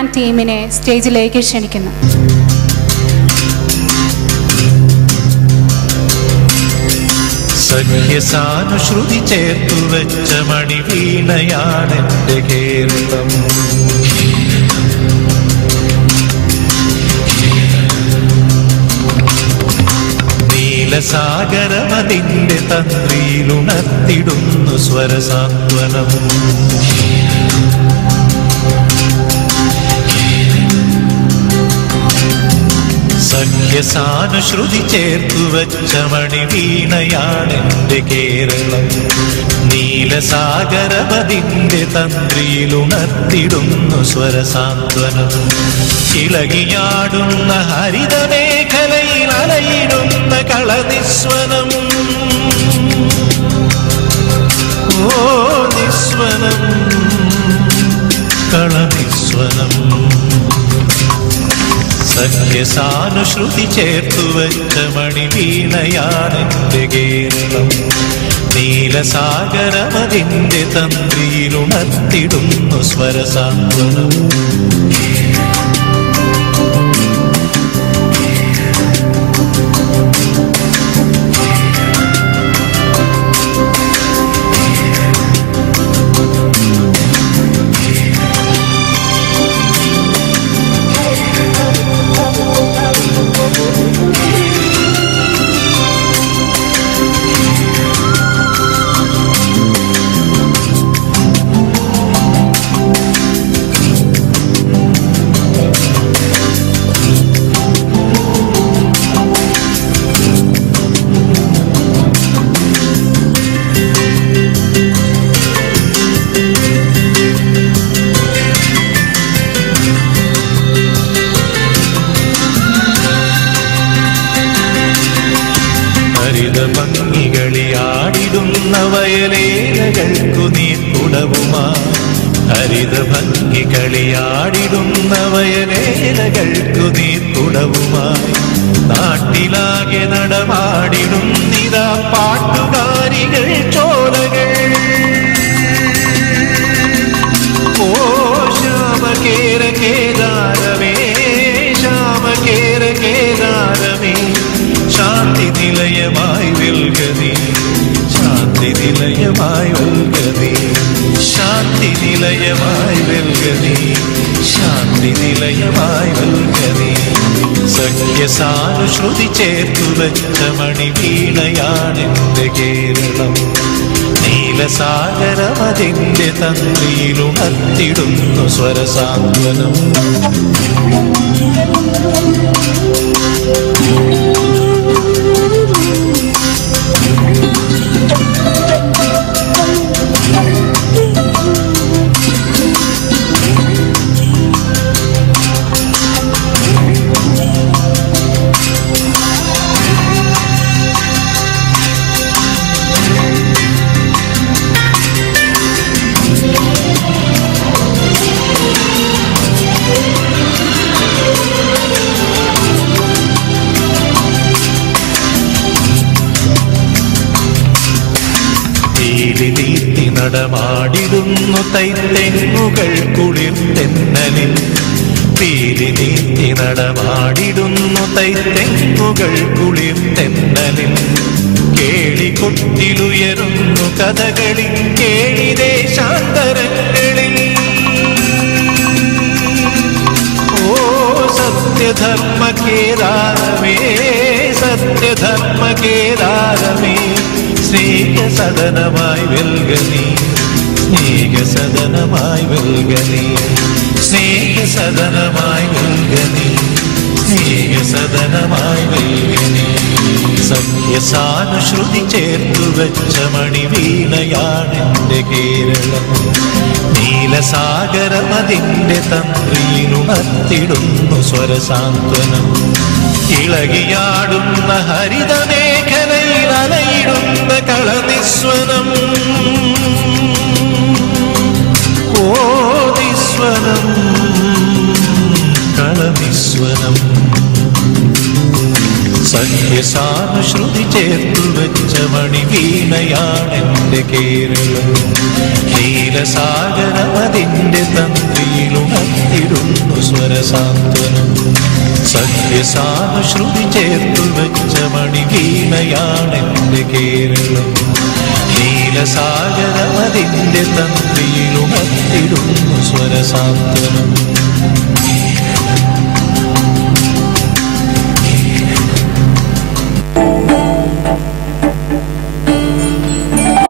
Band ടീമിനെ സ്റ്റേജിലേക്ക് ക്ഷണിക്കുന്നു. സഖ്യസാനുശ്രുതി ചേർത്തു വെച്ച മണിവീണയാണെന്റെ കേരളം. നീലസാഗരമതിന്റെ തന്ത്രിയിലുണർത്തിടുന്നു സ്വരസാന്ത്വനം. സഖ്യസാനുശ്രുതി ചേർത്തു വച്ച മണിവീണയാണെന്റെ കേരളം. നീലസാഗരപതിന്റെ തന്ത്രിയിലുണർത്തിടുന്നു സ്വരസാന്ത്വനം. ഇളകിയാടുന്ന ഹരിതമേഖലയിൽ അലയിടുന്ന കളനിസ്വനം. ഓ നിസ്വനം, കളനിസ്വനം. സഖ്യസാനുശ്രുതി ചേർത്തു വെച്ച മണിവീണയാണെന്റെ കേരളം. നീലസാഗരമതിന്റെ തന്ത്രിയിലുണർത്തിടുന്നു സ്വരസാന്ത്വനം. ഭംഗികളിയാടിടുന്ന വയലേലകൾക്കു നീർക്കുടവുമായി. ഹരിതഭംഗികളിയാടിടുന്ന വയലേലകൾക്കു നീർക്കുടവുമായി. നാട്ടിലാകെ നടമാടിടുന്നിതാ പാട്ടുകാരികൾ ചോലകൾ. ഓ ശ്യാമകേര കേദാരമേ, ശ്യാമകേര കേദാരമേ, ശാന്തി നിലയമായി വെൽകനീ, ശാന്തി നിലയമായി വെൽകനീ, ശാന്തി നിലയമായി വെൽകനീ, ശാന്തി നിലയമായി വെൽകനീ. സഖ്യസാനുശ്രുതി ചേർത്തു വെച്ച മണിവീണയാണെന്റെ കേരളം. നീലസാഗരമതിന്റെ തന്ത്രിയിലുണർത്തിടുന്നു സ്വരസാന്ത്വനം. നീത്തി നടമാടിടുന്നു തൈത്തെങ്ങുകൾ കുളിർത്തെന്നലിൽ. പീലി നീത്തി നടമാടിടുന്നു തൈത്തെങ്ങുകൾ കുളിർത്തെന്നലിൽ. കേളികൊട്ടിലുയരുന്നു കഥകളിൽ കേളിദേശാന്തരങ്ങളിൽ. ഓ സത്യധർമ്മ കേദാരമേ, സത്യധർമ്മ കേദാരമേ, സ്നേഹസദനമായി വെൽകനീ, സ്നേഹസദനമായി വെൽകനീ, സ്നേഹസദനമായി വെൽകനീ, സ്നേഹസദനമായി വെൽകനീ. സഖ്യസാനുശ്രുതി ചേർത്തു വെച്ച മണിവീണയാണെന്റെ കേരളം. നീലസാഗരമതിന്റെ തന്ത്രിയിലുണർത്തിടുന്നു സ്വരസാന്ത്വനം. ഇളകിയാടുന്ന ഹരിതമേഖലയിൽ അലയിടുന്ന കളനിസ്വനം. ഓ നിസ്വനം, കളനിസ്വനം. സഖ്യസാനുശ്രുതി ചേർത്തു വെച്ച മണിവീണയാണെന്റെ കേരളം. നീലസാഗരമതിന്റെ തന്ത്രിയിലുണർത്തിടുന്നു സ്വരസാന്ത്വനം. സഖ്യസാനുശ്രുതി ചേർത്തു വെച്ച മണിവീണയാണെന്റെ കേരളം. നീലസാഗരമതിന്റെ തന്ത്രിയിലുമത്തിടുന്നു സ്വരസാന്ത്വനം.